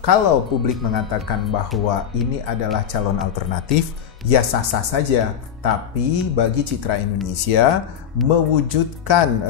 Kalau publik mengatakan bahwa ini adalah calon alternatif, ya sah-sah saja. Tapi bagi Citra Indonesia, mewujudkan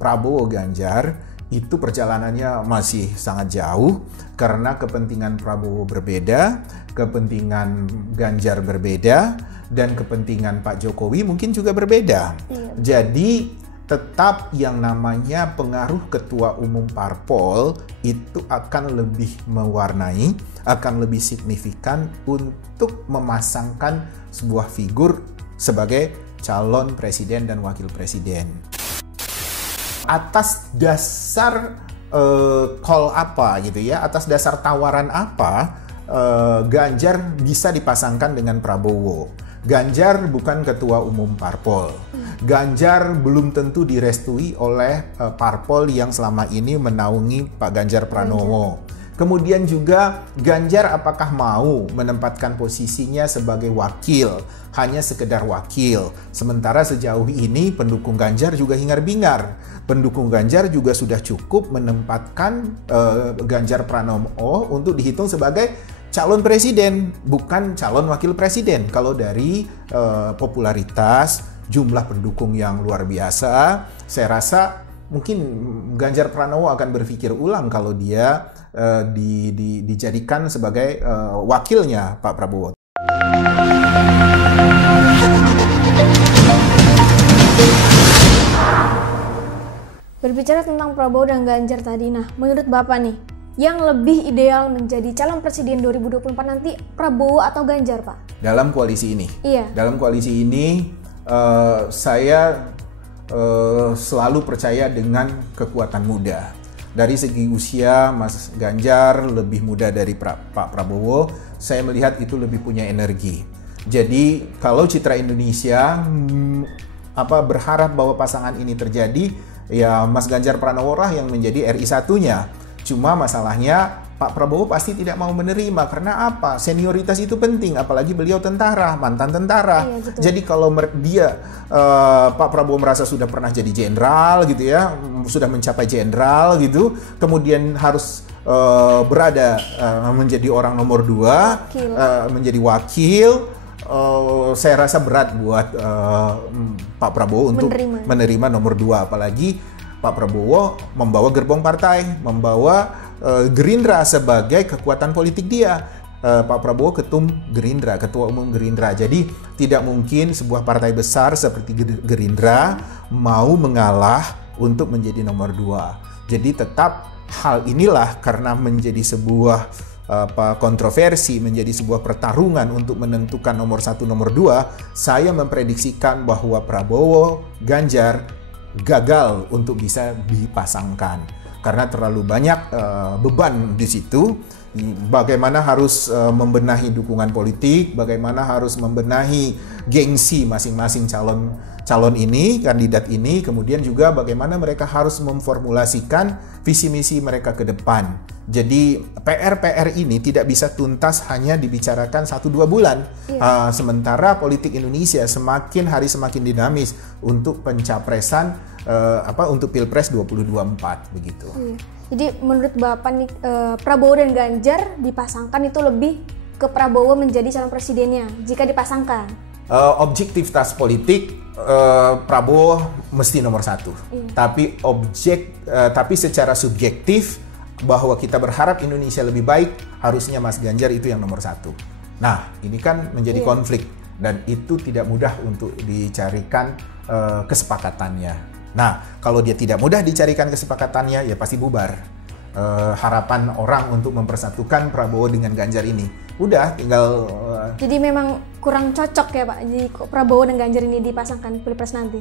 Prabowo Ganjar itu perjalanannya masih sangat jauh karena kepentingan Prabowo berbeda, kepentingan Ganjar berbeda, dan kepentingan Pak Jokowi mungkin juga berbeda. Jadi tetap yang namanya pengaruh ketua umum parpol itu akan lebih mewarnai, akan lebih signifikan untuk memasangkan sebuah figur sebagai calon presiden dan wakil presiden. Atas dasar call apa gitu ya, atas dasar tawaran apa Ganjar bisa dipasangkan dengan Prabowo. Ganjar bukan ketua umum parpol. Ganjar belum tentu direstui oleh parpol yang selama ini menaungi Pak Ganjar Pranowo. Kemudian juga Ganjar apakah mau menempatkan posisinya sebagai wakil, hanya sekedar wakil. Sementara sejauh ini pendukung Ganjar juga hingar-bingar. Pendukung Ganjar juga sudah cukup menempatkan Ganjar Pranowo untuk dihitung sebagai calon presiden, bukan calon wakil presiden. Kalau dari popularitas, jumlah pendukung yang luar biasa, saya rasa mungkin Ganjar Pranowo akan berpikir ulang kalau dia dijadikan sebagai wakilnya Pak Prabowo. Berbicara tentang Prabowo dan Ganjar tadi, nah menurut Bapak nih, yang lebih ideal menjadi calon presiden 2024 nanti Prabowo atau Ganjar, Pak? Dalam koalisi ini? Iya. Dalam koalisi ini, saya selalu percaya dengan kekuatan muda. Dari segi usia, Mas Ganjar lebih muda dari Pak Prabowo. Saya melihat itu lebih punya energi. Jadi kalau Citra Indonesia berharap bahwa pasangan ini terjadi, ya Mas Ganjar Pranowo lah yang menjadi RI satunya. Cuma masalahnya Pak Prabowo pasti tidak mau menerima. Karena apa? Senioritas itu penting, apalagi beliau tentara, mantan tentara. Iya, jadi kalau Pak Prabowo merasa sudah pernah jadi jenderal gitu ya, sudah mencapai jenderal gitu, kemudian harus berada menjadi orang nomor 2, menjadi wakil, saya rasa berat buat Pak Prabowo untuk menerima nomor 2, apalagi Pak Prabowo membawa gerbong partai, membawa Gerindra sebagai kekuatan politik dia. Pak Prabowo ketua umum Gerindra. Jadi tidak mungkin sebuah partai besar seperti Gerindra mau mengalah untuk menjadi nomor 2. Jadi tetap hal inilah karena menjadi sebuah kontroversi, menjadi sebuah pertarungan untuk menentukan nomor 1, nomor 2, saya memprediksikan bahwa Prabowo, Ganjar gagal untuk bisa dipasangkan karena terlalu banyak beban di situ. Bagaimana harus membenahi dukungan politik, bagaimana harus membenahi gengsi masing-masing calon ini, kandidat ini, kemudian juga bagaimana mereka harus memformulasikan visi misi mereka ke depan. Jadi PR ini tidak bisa tuntas hanya dibicarakan 1-2 bulan. Sementara politik Indonesia semakin hari semakin dinamis untuk pencapresan untuk Pilpres 2024 begitu. Jadi menurut Bapak nih, Prabowo dan Ganjar dipasangkan itu lebih ke Prabowo menjadi calon presidennya jika dipasangkan. Objektivitas politik Prabowo mesti nomor 1. Tapi secara subjektif bahwa kita berharap Indonesia lebih baik, harusnya Mas Ganjar itu yang nomor 1. Nah, ini kan menjadi konflik dan itu tidak mudah untuk dicarikan kesepakatannya. Nah, kalau dia tidak mudah dicarikan kesepakatannya, ya pasti bubar. Harapan orang untuk mempersatukan Prabowo dengan Ganjar ini, udah tinggal. Jadi memang kurang cocok ya Pak, jadi Prabowo dan Ganjar ini dipasangkan Pilpres nanti?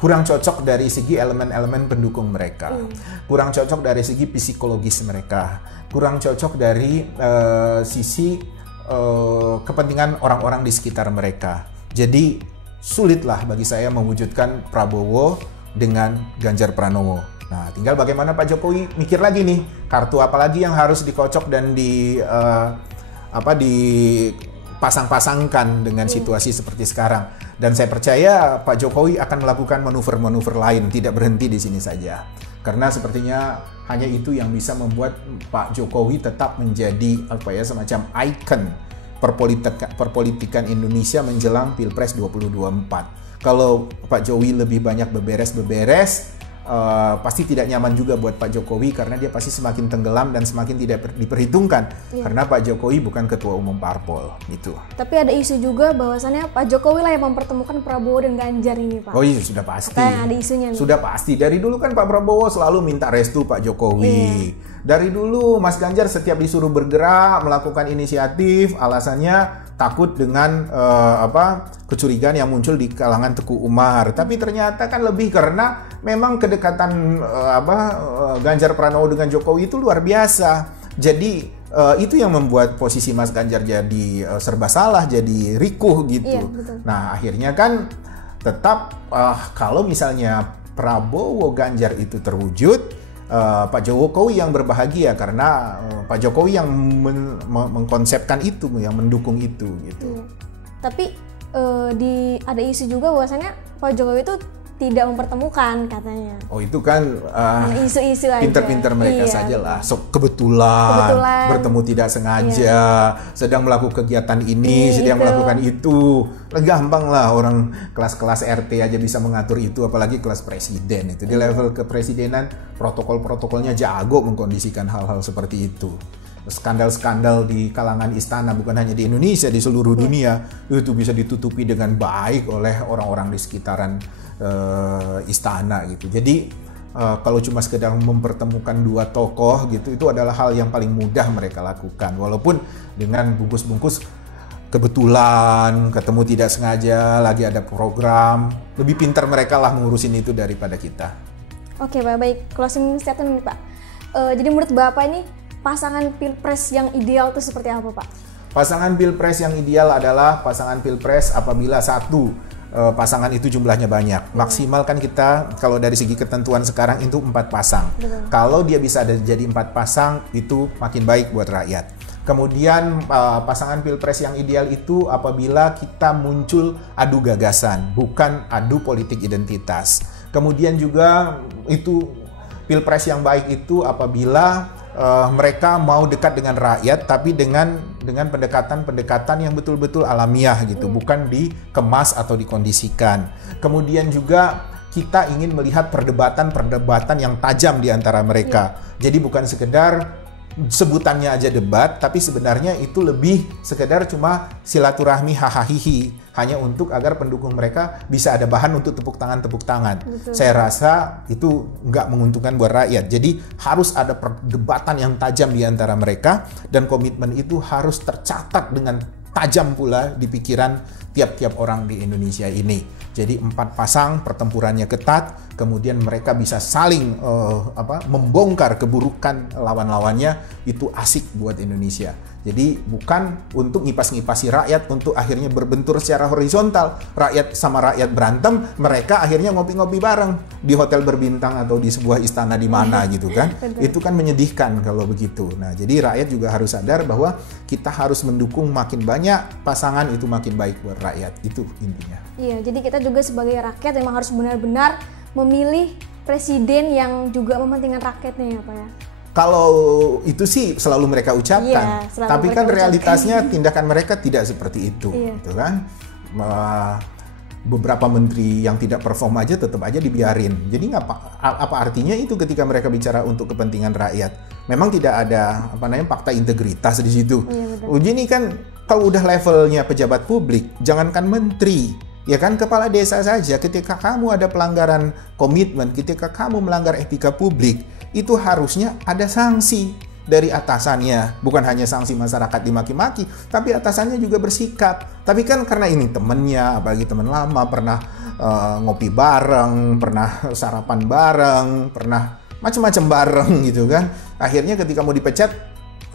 Kurang cocok dari segi elemen-elemen pendukung mereka, kurang cocok dari segi psikologis mereka, kurang cocok dari sisi kepentingan orang-orang di sekitar mereka. Jadi sulitlah bagi saya mewujudkan Prabowo dengan Ganjar Pranowo. Nah, tinggal bagaimana Pak Jokowi mikir lagi nih, kartu apa lagi yang harus dikocok dan dipasang-pasangkan dengan situasi seperti sekarang. Dan saya percaya Pak Jokowi akan melakukan manuver-manuver lain, tidak berhenti di sini saja. Karena sepertinya hanya itu yang bisa membuat Pak Jokowi tetap menjadi semacam ikon perpolitikan Indonesia menjelang Pilpres 2024. Kalau Pak Jokowi lebih banyak beberes, pasti tidak nyaman juga buat Pak Jokowi karena dia pasti semakin tenggelam dan semakin tidak diperhitungkan karena Pak Jokowi bukan ketua umum parpol itu. Tapi ada isu juga bahwasannya Pak Jokowi lah yang mempertemukan Prabowo dan Ganjar ini, Pak. Oh iya, sudah pasti. Katanya ada isunya. Sudah pasti. Dari dulu kan Pak Prabowo selalu minta restu Pak Jokowi. Dari dulu Mas Ganjar setiap disuruh bergerak melakukan inisiatif, alasannya takut dengan kecurigaan yang muncul di kalangan Teguh Umar. Tapi ternyata kan lebih karena memang kedekatan Ganjar Pranowo dengan Jokowi itu luar biasa. Jadi itu yang membuat posisi Mas Ganjar jadi serba salah, jadi rikuh gitu. Iya, betul. Nah akhirnya kan tetap kalau misalnya Prabowo Ganjar itu terwujud, Pak Jokowi yang berbahagia karena Pak Jokowi yang mengkonsepkan itu, yang mendukung itu gitu. Tapi ada isu juga bahwasannya Pak Jokowi itu tidak mempertemukan katanya. Oh itu kan isu-isu aja. Pinter-pinter mereka saja lah. Kebetulan bertemu tidak sengaja, sedang melakukan kegiatan ini, sedang melakukan itu. Gampang lah orang kelas-kelas RT aja bisa mengatur itu, apalagi kelas presiden itu. Di level kepresidenan protokol-protokolnya jago mengkondisikan hal-hal seperti itu. Skandal-skandal di kalangan istana bukan hanya di Indonesia, di seluruh dunia itu bisa ditutupi dengan baik oleh orang-orang di sekitaran istana gitu. Jadi kalau cuma sekedar mempertemukan dua tokoh gitu, itu adalah hal yang paling mudah mereka lakukan, walaupun dengan bungkus-bungkus kebetulan ketemu tidak sengaja, lagi ada program, lebih pintar mereka lah mengurusin itu daripada kita. Oke Pak, baik, closing statement nih Pak. Jadi menurut Bapak ini pasangan pilpres yang ideal itu seperti apa Pak? Pasangan pilpres yang ideal adalah pasangan pilpres apabila pasangan itu jumlahnya banyak. Maksimal kan kita kalau dari segi ketentuan sekarang itu 4 pasang. Betul. Kalau dia bisa jadi 4 pasang itu makin baik buat rakyat. Kemudian pasangan pilpres yang ideal itu apabila kita muncul adu gagasan, bukan adu politik identitas. Kemudian juga itu pilpres yang baik itu apabila mereka mau dekat dengan rakyat, tapi dengan pendekatan yang betul-betul alamiah gitu, bukan dikemas atau dikondisikan. Kemudian juga kita ingin melihat perdebatan yang tajam di antara mereka. Jadi bukan sekedar sebutannya aja debat, tapi sebenarnya itu lebih sekedar cuma silaturahmi hahaha, hanya untuk agar pendukung mereka bisa ada bahan untuk tepuk tangan. Betul. Saya rasa itu nggak menguntungkan buat rakyat. Jadi harus ada perdebatan yang tajam di antara mereka, dan komitmen itu harus tercatat dengan tajam pula di pikiran tiap-tiap orang di Indonesia ini. Jadi 4 pasang, pertempurannya ketat, kemudian mereka bisa saling membongkar keburukan lawan-lawannya, itu asik buat Indonesia. Jadi bukan untuk ngipas-ngipasi rakyat untuk akhirnya berbentur secara horizontal, rakyat sama rakyat berantem, mereka akhirnya ngopi-ngopi bareng di hotel berbintang atau di sebuah istana di mana gitu kan. Itu kan menyedihkan kalau begitu. Nah, jadi rakyat juga harus sadar bahwa kita harus mendukung makin banyak pasangan, itu makin baik buat rakyat. Itu intinya. Iya, jadi kita juga sebagai rakyat memang harus benar-benar memilih presiden yang juga mementingkan rakyatnya ya Pak ya. Kalau itu sih selalu mereka ucapkan, tapi kan realitasnya tindakan mereka tidak seperti itu, gitu kan? Beberapa menteri yang tidak perform aja tetap aja dibiarin. Jadi apa artinya itu ketika mereka bicara untuk kepentingan rakyat? Memang tidak ada fakta integritas di situ. Uji ini kan kalau udah levelnya pejabat publik, jangankan menteri, ya kan kepala desa saja, ketika kamu ada pelanggaran komitmen, ketika kamu melanggar etika publik, itu harusnya ada sanksi dari atasannya. Bukan hanya sanksi masyarakat dimaki-maki, tapi atasannya juga bersikap. Tapi kan karena ini temennya, apalagi teman lama, pernah ngopi bareng, pernah sarapan bareng, pernah macam-macam bareng gitu kan. Akhirnya ketika mau dipecat,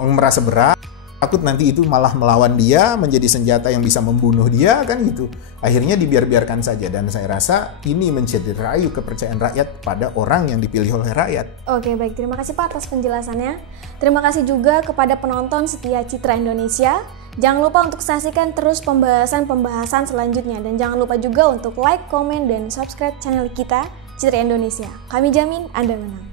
merasa berat, takut nanti itu malah melawan dia, menjadi senjata yang bisa membunuh dia kan gitu. Akhirnya dibiarkan saja, dan saya rasa ini mencederai kepercayaan rakyat pada orang yang dipilih oleh rakyat. Oke, baik, terima kasih Pak atas penjelasannya. Terima kasih juga kepada penonton setia Citra Indonesia. Jangan lupa untuk saksikan terus pembahasan selanjutnya, dan jangan lupa juga untuk like, komen, dan subscribe channel kita Citra Indonesia. Kami jamin Anda menang.